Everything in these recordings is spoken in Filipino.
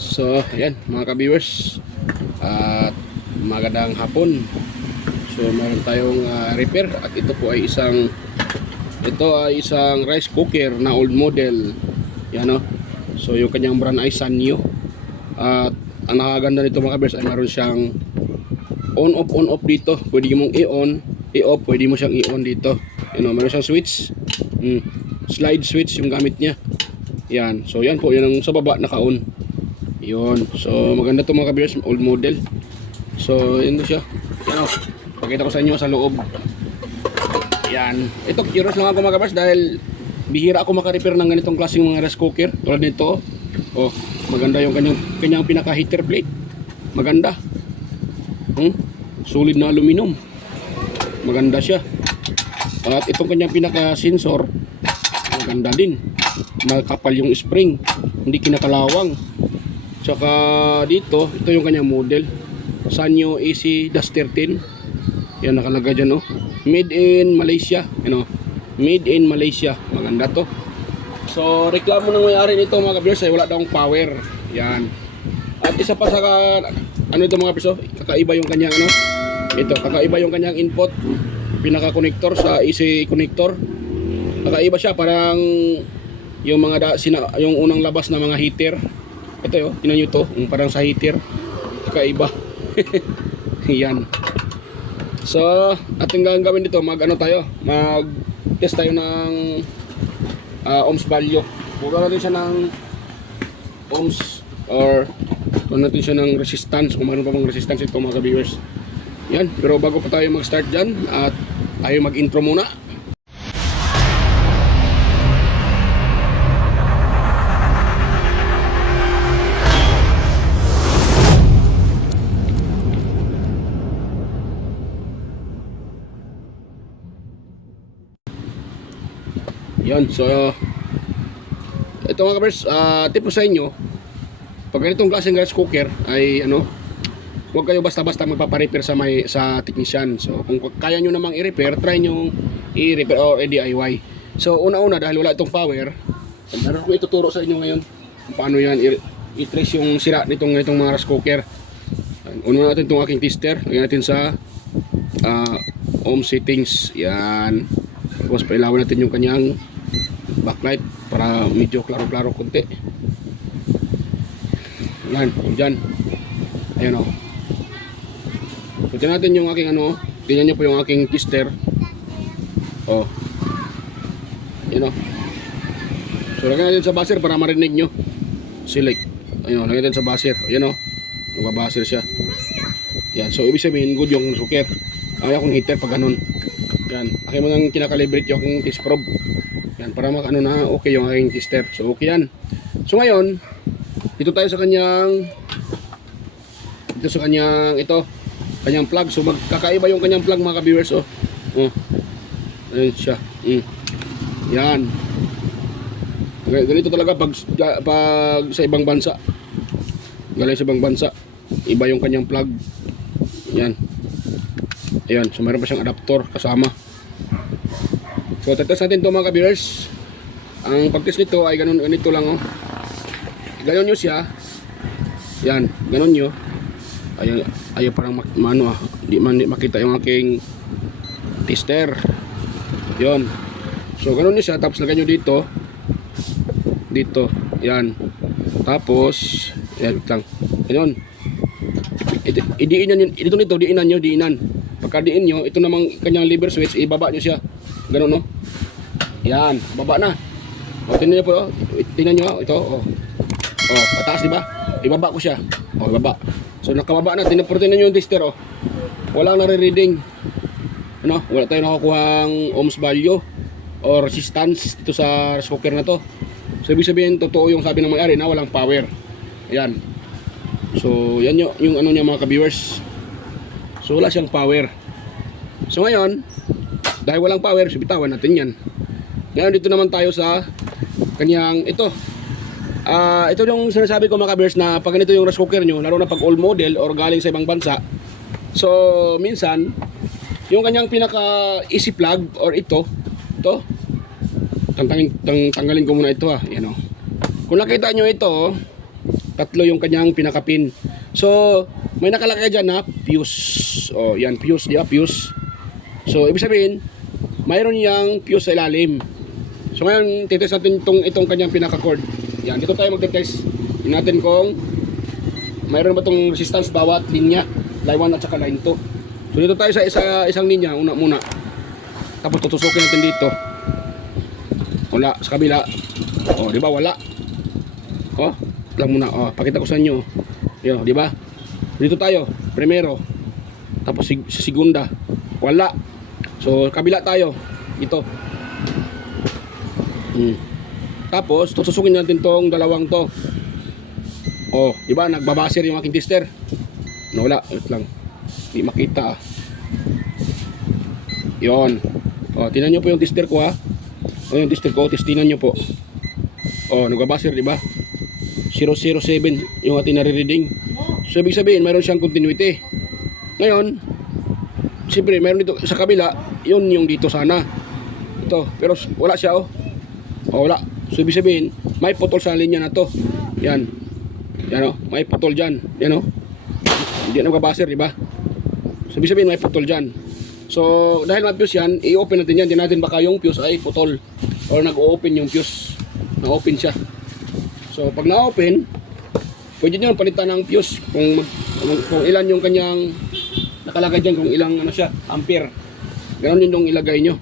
So, ayan mga ka-viewers, at magandang hapon. So, meron tayong repair at ito ay isang rice cooker na old model. Yan o. So, yung kanyang brand ay Sanyo. At ang nakaganda nito mga ka-viewers ay meron siyang on off dito. Pwede mong i-on, i-off, pwede mo siyang i-on dito. Yan o, meron siyang switch. Slide switch yung gamit niya. Yan. So, yan po, yan ang sa baba naka-on. Yun. So, maganda to mga ka-viewers, old model. So, yun siya. Yan o. Pakita ko sa inyo sa loob. Yan. Ito, curious lang ako mga ka-viewers dahil bihira ako maka-repair ng ganitong klaseng mga rice cooker. Tulad nito. Oh, maganda yung kanyang pinaka-heater plate. Maganda. Solid na aluminum. Maganda siya. At itong kanyang pinaka-sensor, maganda din. Makapal yung spring. Hindi kinakalawang. Tsaka dito, ito yung kanyang model. Sanyo AC-13. Yan nakalagay dyan, oh. Made in Malaysia. Ano? Made in Malaysia. Maganda to. So, reklamo ng may-ari nito mga ka-viewers ay wala daw power. Yan. At isa pa sa ano ito mga ka-viewers, kakaiba yung kanyang ano. Ito, kakaiba yung kanyang input. Pinaka-connector sa AC connector. Kakaiba siya, parang yung yung unang labas na mga heater. Ito yun, tinan nyo to, parang sa heater. Kakaiba. Yan. So, ating gagawin dito, mag-test tayo ng ohms value. Buka natin siya ng ohms or kung natin siya ng resistance, kung mayroon pa bang resistance ito mga ka-viewers. Yan, pero bago pa tayo mag-start dyan at tayo mag-intro muna. Yan, so ito mga kabers, tip ko sa inyo, pag ganitong klaseng rice cooker ay huwag kayo basta-basta magpaparepair sa technician. So kung kaya nyo namang i-repair, try nyo i-repair o DIY. So una-una, dahil wala itong power, meron ko ituturo sa inyo ngayon kung paano yan i-trace yung sira nitong mga rice cooker. Una natin itong aking tester, lagyan natin sa ohm settings. Yan. Tapos pailawin natin yung kanyang backlight para medyo klaro-klaro konti. Yan, dyan. Ayan o. So, tingnan natin yung aking tingnan nyo po yung aking tester. O. Yan o. So, lagyan natin sa buzzer para marinig nyo. Select. Ayan o, lagyan natin sa buzzer. Ayan o. Nagba-buzzer siya. Yan. So, ibig sabihin, good yung suker. Ayaw kong heater pag ganun. Yan. Akin mo nang kinakalibrate yung aking test probe. Yan. Para na okay yung aking tester. So, okay yan. So, ngayon, dito tayo sa kanyang kanyang plug. So magkakaiba yung kanyang plug mga ka-viewers. Ayun siya. Yan. Ganito talaga pag sa ibang bansa. Galing sa ibang bansa, iba yung kanyang plug. Yan. Ayun, so meron pa siyang adapter kasama. So tetest natin to mga ka-viewers. Ang pag-test nito ay ganito lang oh. Ganon nyo siya. Yan, ganon nyo. Ayaw parang di makita yung aking tester. Yon. So ganon nyo siya. Tapos lagyan nyo dito. Yan. Tapos yan lang. Ganon. Idiin nyo diinan. Pagka diin nyo, ito namang kanyang lever switch, ibaba nyo siya. Ganon no. Yan, baba na. O, tingnan nyo po. Tingnan nyo ito. Pataas diba? Ibaba ko siya. Ibaba. So nakababa na, tinaportin na yung tester Walang nare-reading. Wala tayong nakakuhang ohms value or resistance dito sa rice cooker na to. So ibig sabihin totoo yung sabi ng may-ari na walang power. Ayan. So yan yung niya mga ka-viewers. So wala siyang power. So ngayon, dahil walang power, so bitawan natin yan. Ngayon dito naman tayo sa kanyang ito yung sinasabi ko mga ka-viewers na pag ganito yung rice cooker nyo, lalo na pag old model or galing sa ibang bansa, so minsan yung kanyang pinaka easy plug or ito tanggalin ko muna ito yan kung nakita nyo ito Tatlo yung kanyang pinakapin. So, may nakalagay dyan na fuse. O, yan, fuse, di ba? Fuse. So, ibig sabihin, mayroon yang fuse sa ilalim. So, ngayon, titest natin itong kanyang pinaka-cord. Yan, dito tayo magte-test. Tingnan natin kung mayroon ba itong resistance bawat linya. Line 1 at saka line 2. So, dito tayo sa isang linya, una muna. Tapos, tutusukin natin dito. Wala, sa kabila. O, di ba? Wala. O, lang muna. O, pakita ko sa inyo. Yo, di ba? Dito tayo, primero. Tapos sa segunda, wala. So, kabila tayo. Ito. Tapos, tutusukin natin tong dalawang to. Oh, di ba? Nagbabaser yung aking tester. No, wala. Wait lang. Hindi makita. Yon. Oh, tingnan nyo po yung tester ko ha. O, yung tester ko. Tingnan nyo po. Oh, nagbabaser, di ba? 007 yung ating nare-reading. So, ibig sabihin, mayroon siyang continuity. Ngayon, siyempre, mayroon dito sa kabila, yun yung dito sana. Ito, pero wala siya, oh. O, wala. So, ibig sabihin, may putol sa linya na to. Yan. Yan, oh. May putol dyan. Yan, oh. Hindi na magbabaser, di ba? So, ibig sabihin, may putol dyan. So, dahil may fuse yan, i-open natin yan. Di natin baka yung fuse ay putol. Or nag-open yung fuse. Na-open siya. So, pag na-open, pwede nyo palitan ng fuse kung ilan yung kanyang nakalagay dyan, kung ilang ano siya, ampere. Ganon yun yung ilagay nyo.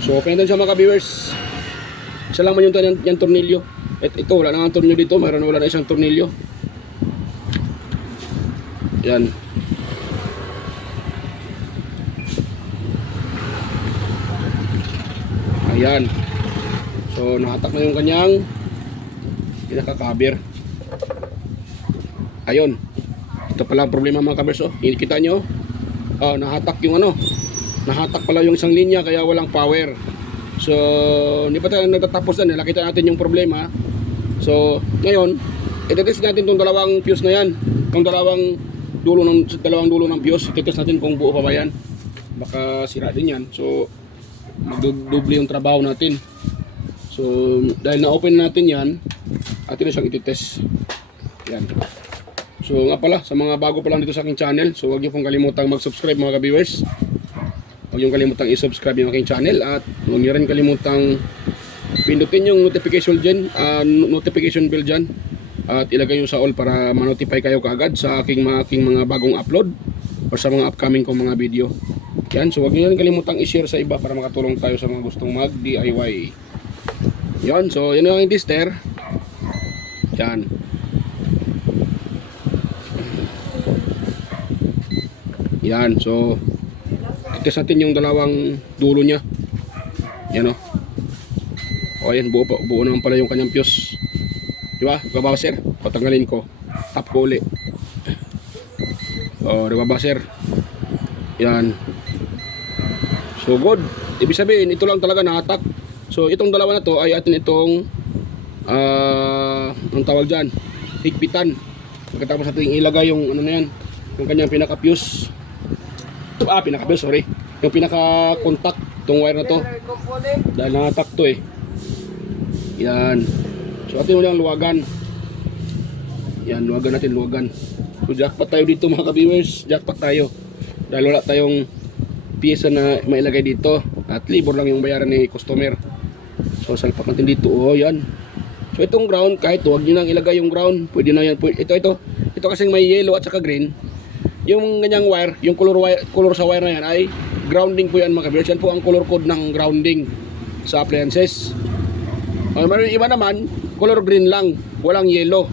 So, okay na siya mga ka-viewers. Isa lang man yung tornilyo. At ito, wala na ang tornilyo dito. Mayroon wala na isang tornilyo. Yan. Ayan. So, nakatak na yung kanyang pinaka-cover. Ayun. Ito pala ang problema mga kabers. Oh. Kita nyo. Oh, nahatak yung ano. Nahatak pala yung isang linya kaya walang power. So, hindi pa tayo nagtatapos na. Nakita natin yung problema. So, ngayon, itetest natin itong dalawang fuse na yan. Itong dalawang dulo ng fuse. Itetest natin kung buo pa ba yan. Baka sira din yan. So, magdoble yung trabaho natin. So, dahil na-open natin yan, atin na siyang ititest. Yan. So, nga pala, sa mga bago pa lang dito sa aking channel, so huwag niyo pong kalimutang mag-subscribe mga ka-viewers. Huwag niyo kalimutang i-subscribe yung aking channel at huwag niyo rin kalimutang pindutin yung notification bell dyan at ilagay nyo sa all para ma-notify kayo kaagad sa aking mga bagong upload o sa mga upcoming kong mga video. Yan, so huwag niyo rin kalimutang i-share sa iba para makatulong tayo sa mga gustong mag-DIY. Yan, so yun yung aking tester. Yan. Yan, so test natin yung dalawang dulo niya. Yan o. O yan, buo naman pala yung kanyang fuse. Diba? Nagbabaser. Patanggalin ko. Tap ko uli. O, nagbabaser. Yan. So good. Ibig sabihin, ito lang talaga nahatak. So itong dalawa na to ay atin itong ang tawag dyan, higpitan. Pagkatapos natin ilagay yung ano na yan, yung kanyang pinaka-fuse. Pinaka-fuse, sorry. Yung pinaka-contact, itong wire na to. Dahil nahatak to eh. Yan. So atin ulit ang luwagan. Yan, luwagan natin, luwagan. So jackpot tayo dito mga ka-viewers. Jackpot tayo. Dahil wala tayong pyesa na mailagay dito. At libor lang yung bayaran ni customer. So salpak natin dito. Oh, yan. So itong ground, kahit huwag nyo nang ilagay yung ground, pwede na yan. Ito kasing may yellow at saka green. Yung ganyang wire, yung color sa wire na yan ay grounding po yan mga ka-viewers. Yan po ang color code ng grounding sa appliances. Mayroon iba naman, color green lang, walang yellow.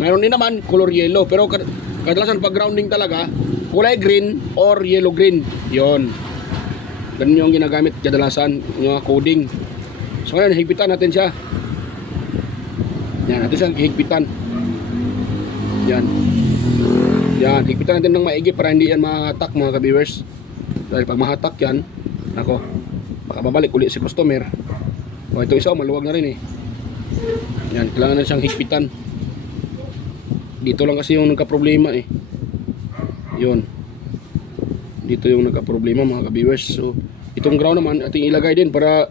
Mayroon din naman, color yellow. Pero kadalasan pag grounding talaga, kulay green or yellow green. Yon. Ganun yung ginagamit kadalasan yung coding. So ngayon, higpitan natin siya. Yan, natin siyang higpitan. Yan. Yan, higpitan natin ng maigi para hindi yan mahatak mga ka-viewers. Dahil pag mahatak yan, ako, baka babalik ulit si customer. O ito isa, maluwag na rin eh. Yan, kailangan na siyang higpitan. Dito lang kasi yung nagka-problema eh. Yun. Dito yung nagka-problema mga ka-viewers. So, itong ground naman ating ilagay din para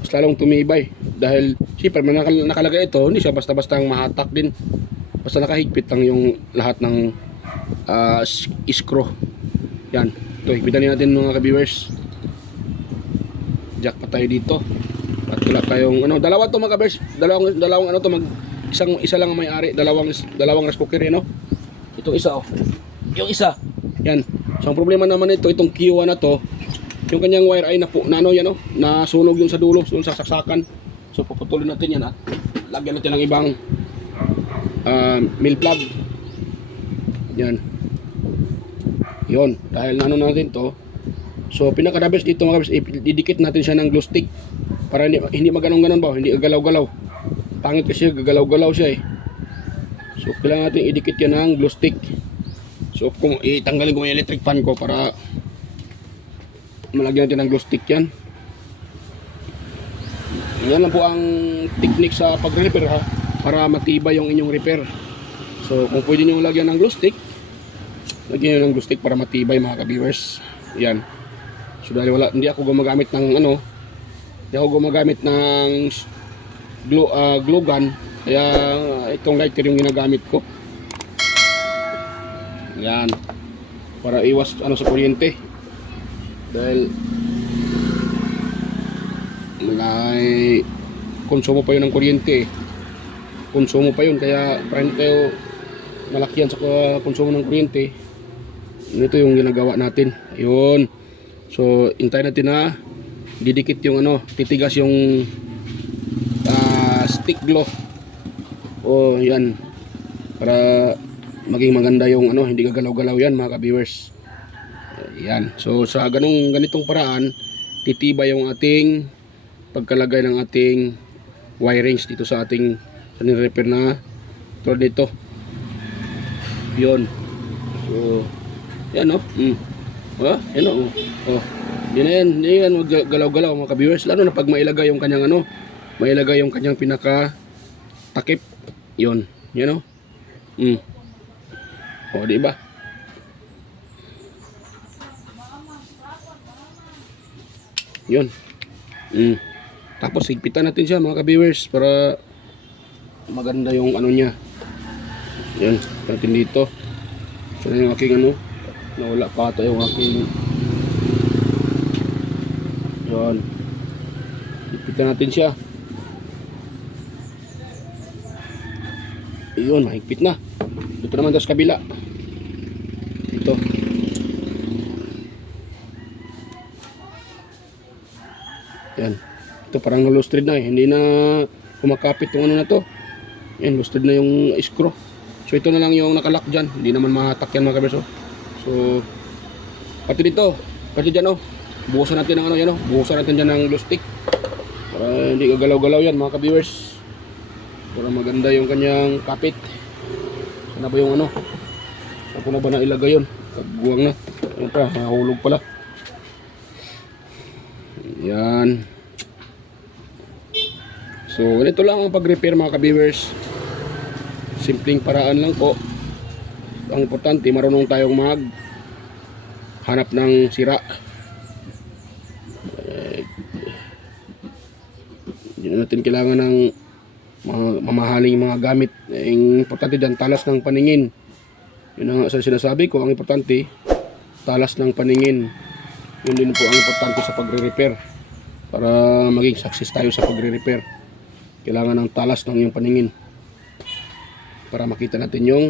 mas lalong tumibay. Dahil Siyempre, nakalagay ito, hindi siya basta-basta mahatak din. Basta nakahigpit lang yung lahat ng screw. Yan. Ito, higpitan natin mga ka-viewers. Jack pa tayo dito. At wala tayong ano, dalawa to mga ka-viewers. Dalawang ano to, isa lang ang may-ari, dalawang rice cooker yan, no? Itong isa, oh. Yung isa. Yan. So ang problema naman ito, itong Q1 na to, yung kanyang wire ay ano yan, no? Nasunog yung sa dulo, yung sa saksakan. So puputulin natin yan at lagyan natin ng ibang mill plug. Yan. Yon, dahil ano natin to. So pinaka-the best dito mga kabis, ididikit natin siya ng glue stick para hindi maganong-ganon ba, hindi gagalaw-galaw. Pangit kasi gagalaw-galaw siya eh. So kailangan natin idikit yan ng glue stick. So kung itanggalin ko yung electric fan ko para malagyan natin ng glue stick yan. Yan lang po ang technique sa pagre-repair ha, para matibay yung inyong repair. So kung pwede nyo lagyan ng glue stick, lagyan nyo ng glue stick para matibay mga ka-viewers. Yan. So dahil hindi ako gumagamit ng glue gun, kaya itong lighter yung ginagamit ko. Yan. Para iwas sa kuryente. Dahil may konsumo pa yun ng kuryente. Konsumo pa yun, kaya parang tayo malaki yan sa konsumo ng kuryente. Ito yung ginagawa natin. Ayun. So, intay natin na didikit yung titigas yung stick glue. Oh, yan. Para maging maganda yung hindi gagalaw-galaw yan mga ka-viewers. Yan. So, sa ganitong paraan, titibay yung ating pagkalagay ng ating wirings dito sa ating nire-repair na tulad dito. Yun. So, yan yan yan, wag galaw-galaw mga ka-viewers, lalo na pag mailagay yung kanyang mailagay yung kanyang pinaka takip. Yun, yan di ba? Yun. Tapos higpitan natin siya mga ka-viewers para maganda yung niya. Yan, natin dito. So yung aking nawala pa ito yung aking. Yan. Higpitan natin siya. Ayun, mahigpit na. Dito naman sa kabila. Ito. Yan. Ito parang lustrade na eh. Hindi na kumakapit yung na to. Yan, lustrade na yung screw. So ito na lang yung nakalock dyan. Hindi naman mahatak yan mga kaberso. So pati dito, pati dyan buhusan natin ng buhusan natin dyan ng glue stick para hindi gagalaw-galaw yan mga ka-viewers, para maganda yung kanyang kapit. Sana ba yung saan ko na ba nailagay yun? Kagbuwang na. Ayun pa, nahulog pala. Yan. So ito lang ang pag-repair mga ka-viewers. Simpleng paraan lang po. Ang importante, marunong tayong hanap ng sira. Hindi natin kailangan ng mamahaling mga gamit. Ang importante dyan, talas ng paningin. Yun ang sinasabi ko, ang importante, talas ng paningin. Yun din po ang importante sa pagre-repair. Para maging success tayo sa pagre-repair, kailangan ng talas ng iyong paningin para makita natin yung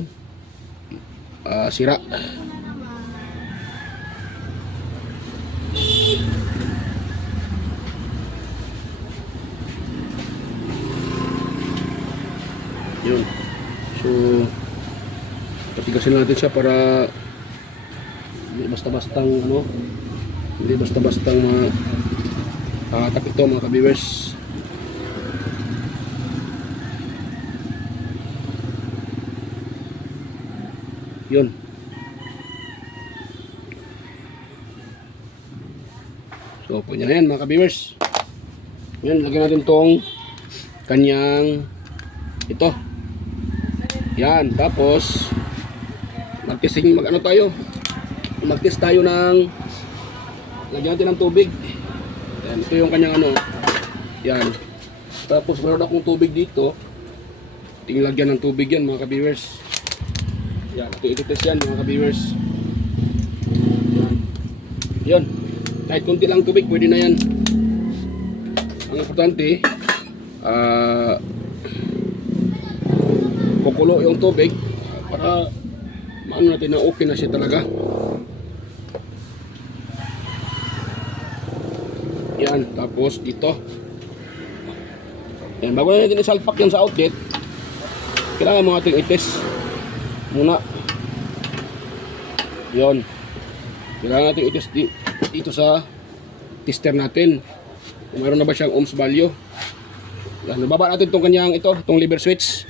sira. Yun. So patigasin natin siya para hindi basta-bastang hindi basta-bastang takip ito mga ka-viewers. Yun. So pwede na yan mga ka-viewers. Yan, lagyan natin tong kanyang ito. Yan, tapos mag-testing, mag-test tayo ng lagyan natin ng tubig. Yan, ito yung kanyang yan. Tapos meron akong tubig dito. Tinglagyan ng tubig yan mga ka-viewers. Yan, ito yan mga ka-viewers. Yan. Kahit kunti lang tubig, pwede na yan. Ang importante, kukulo yung tubig para maano natin na okay na siya talaga. Yan, tapos dito. Yan, bago na natin isalpak yan sa outlet, kailangan mga ating i-test muna. Yon. Kailangan natin i-test dito sa tester natin. Kung mayroon na ba siyang ohms value. Yan, nababa natin itong kanyang itong lever switch.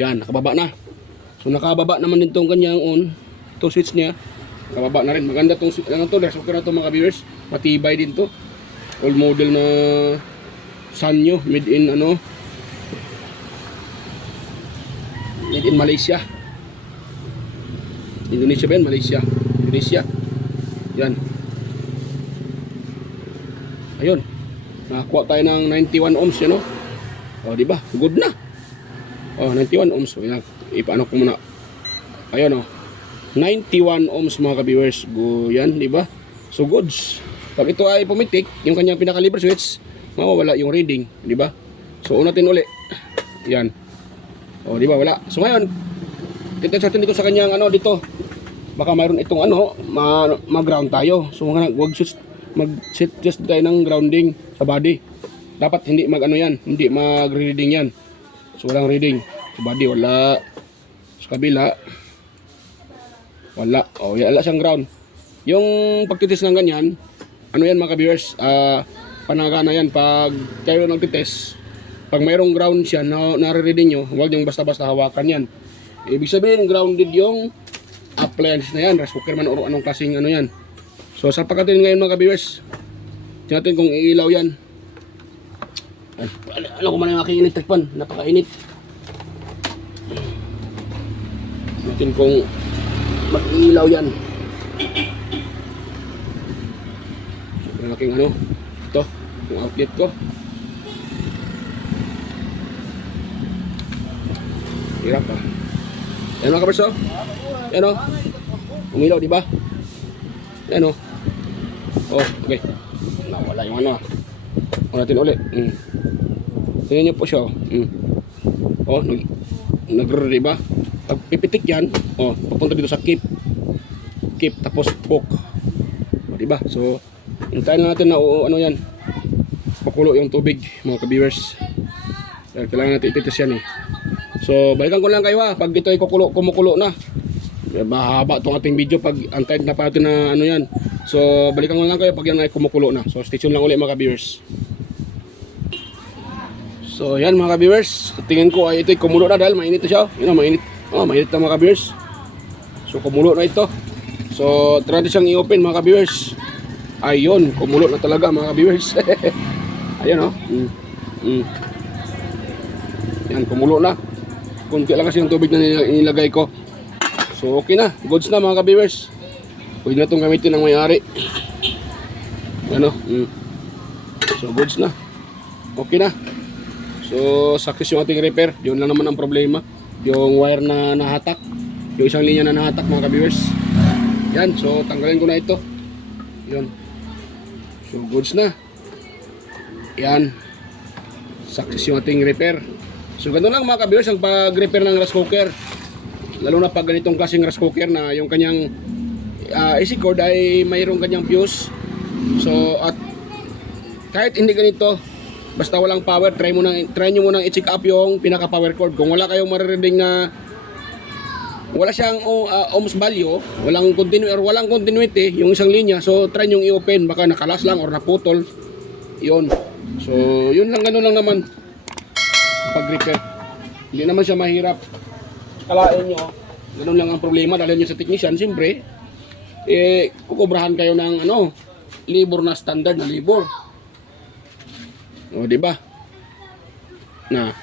Yan, nakababa na. So nakababa naman din itong kanyang on. Itong switch niya. Nakababa na rin. Maganda itong switch. Ano to? Rice cooker na ito mga viewers. Matibay din to. Old model na Sanyo, made in made in Malaysia. Indonesia ba yan? Malaysia. Indonesia. Yan. Ayun. Nakakuha tayo ng 91 ohms yan, no? O, di ba? Good na. O, 91 ohms. O, yan. Ipaano ko muna. Ayun, o. 91 ohms mga ka-viewers. Go, yan, di ba? So, goods. Pag ito ay pumitik, yung kanyang pinaka-lever switch, mawawala yung reading, di ba? So, unatin uli. Yan. O, di ba? Wala. So, ngayon, titest natin dito sa kanyang dito. Baka mayroon itong mag-ground tayo. So, mag-set just tayo ng grounding sa body. Dapat hindi yan, hindi mag-reading yan. So, walang reading. Sa body, wala. Sa kabila, wala. O, wala siyang ground. Yung pagtitest ng ganyan, yan mga ka-viewers, panagana yan. Pag kayo nagtitest, pag mayroong ground siya na nare-reading nyo, huwag yung basta-basta hawakan yan. Ibig sabihin, grounded yung appliance na yan, rice cooker man o anong klaseng yan. So, salpak natin ngayon mga ka-viewers. Tingnan natin kung iilaw yan. Alam ko man yung aking electric pan, napakainit. Natin kung mag-iilaw yan. Malaking ito, yung outlet ko. Hirap pa. Yan mga kaberso. Yan o. Umilaw, di ba? Yan o. Oh, okay. Nawala yung natin ulit. Tingnan nyo po siya. Oh, nag-roll, di ba? Pag pipitik yan, papunta dito sa keep. Keep, tapos poke. O, di ba? So, hintayin natin na yan. Pakulo yung tubig, mga ka-viewers. Kailangan natin ititis yan eh. So, balikan ko lang kayo pag ito ay kumukulo na. Mahaba itong ating video pag antayin na pa natin na yan. So, balikan ko lang kayo pag yan ay kumukulo na. So, stay tuned lang ulit mga ka-viewers. So, yan mga ka-viewers. Tingin ko ay ito ay kumulo na dahil mainit na siya. Mainit. Mainit na mga ka-viewers. So, kumulo na ito. So, try natin siyang i-open mga ka-viewers. Ayun, kumulo na talaga mga ka-viewers. Ayun Yan, kumulo na. Kunti lang kasi yung tubig na inilagay ko. So okay na, goods na mga ka-viewers. Pwede na itong gamitin ng may-ari. So goods na. Okay na. So success yung ating repair. Yun lang naman ang problema. Yung wire na nahatak. Yung isang linya na nahatak mga ka-viewers. Yan, so tanggalin ko na ito. Yun. So goods na. Yan. Success yung ating repair. So ganun lang mga ka-viewers ang pag-repair ng rice cooker. Lalo na pag ganitong klaseng rice cooker na yung kanyang AC cord ay mayroong kanyang fuse. So at kahit hindi ganito, basta walang power, try nyo munang i-check up yung pinaka power cord. Kung wala kayong marireading na wala siyang ohms value, walang continuity yung isang linya, so try nyo i-open, baka nakalas lang or naputol. Yun. So yun lang, ganun lang naman pag-repair. Hindi naman siya mahirap. Kalain nyo, ganun lang ang problema. Dahil nyo sa technician, siyempre kukubrahan kayo ng labor na standard na labor. O diba? Na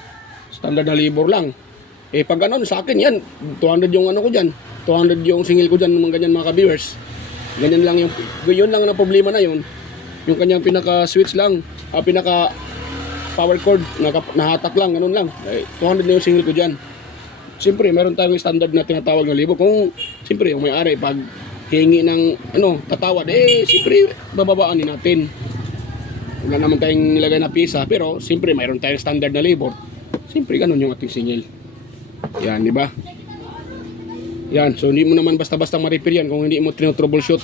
standard na labor lang. Pag sa akin yan 200 yung ko dyan, 200 yung singil ko dyan, mga ganyan mga ka-viewers. Ganyan lang yun lang ang problema na yun. Yung kanyang pinaka switch lang, pinaka power cord, nahatak lang, ganun lang. 200 na yung single ko dyan. Siyempre, meron tayong standard na tinatawag na libo. Kung, siyempre, yung may-ari, pag hingi ng, tatawad, siyempre, bababaan din natin. Wala naman tayong nilagay na pisa, pero, siyempre, meron tayong standard na labor. Siyempre, ganun yung ating singil. Yan, di ba? Yan, so hindi mo naman basta-basta ma-repair yan kung hindi mo troubleshoot.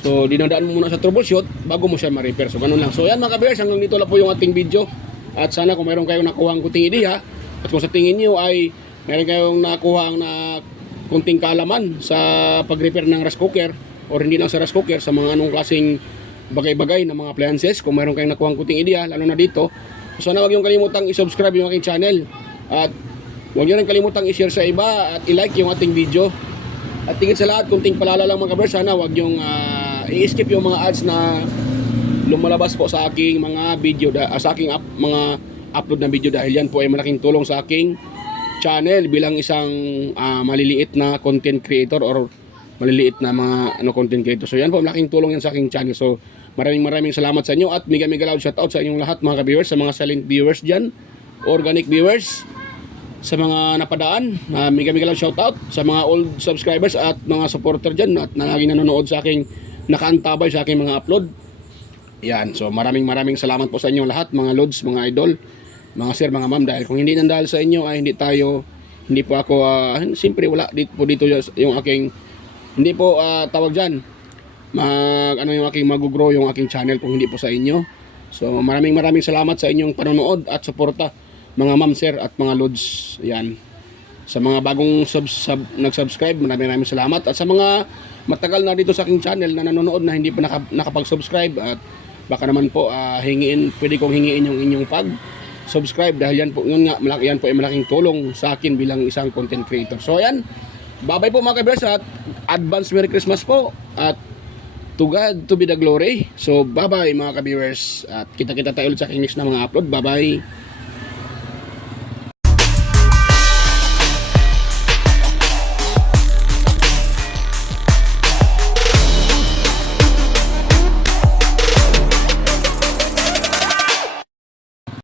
So, dinadaan mo muna sa troubleshoot bago mo siya ma-repair. So, ganun lang. So, yan mga ka-bears, hanggang dito lang po yung ating video. At sana kung mayroon kayong nakuha ang kunting ideya, at kung sa tingin nyo ay mayroon kayong nakuha ang kunting kaalaman sa pag-repair ng rice cooker, or hindi lang sa rice cooker, sa mga anong klaseng bagay-bagay ng mga appliances, kung mayroon kayong nakuha ang kunting ideya, lalo na dito, sana huwag yung kalimutang i-subscribe yung aking channel. At huwag nyo rin kalimutang i-share sa iba at i-like yung ating video. At tingin sa lahat, kunting palala lang mga kabers, sana huwag yung i-skip yung mga ads na lumalabas po sa aking mga video, sa aking mga upload na video, dahil yan po ay malaking tulong sa aking channel bilang isang maliliit na content creator or maliliit na mga content creator. So yan po, malaking tulong yan sa aking channel. So maraming salamat sa inyo, at mega loud shoutout sa inyong lahat mga ka-viewers, sa mga silent viewers dyan, organic viewers, sa mga napadaan, mega loud shoutout sa mga old subscribers at mga supporter dyan at na laging nanonood sa aking, nakaantabay sa aking mga upload. Yan, so maraming salamat po sa inyong lahat mga lods, mga idol, mga sir, mga ma'am, dahil kung hindi nandahil sa inyo ay hindi po ako, siyempre wala dito yung aking, hindi po tawag dyan, yung aking mag-grow yung aking channel kung hindi po sa inyo. So maraming salamat sa inyong panonood at suporta mga ma'am, sir at mga lods. Yan, sa mga bagong nag-subscribe, maraming salamat, at sa mga matagal na dito sa aking channel na nanonood na hindi pa nakapag-subscribe, at baka naman po pwede kong hingiin yung inyong pag-subscribe, dahil yan po, yan po ay malaking tulong sa akin bilang isang content creator. So ayan, bye-bye po mga ka-viewers, at advance Merry Christmas po, at to God to be the glory. So bye-bye mga ka-viewers, at kita tayo ulit sa aking next na mga upload. Bye-bye.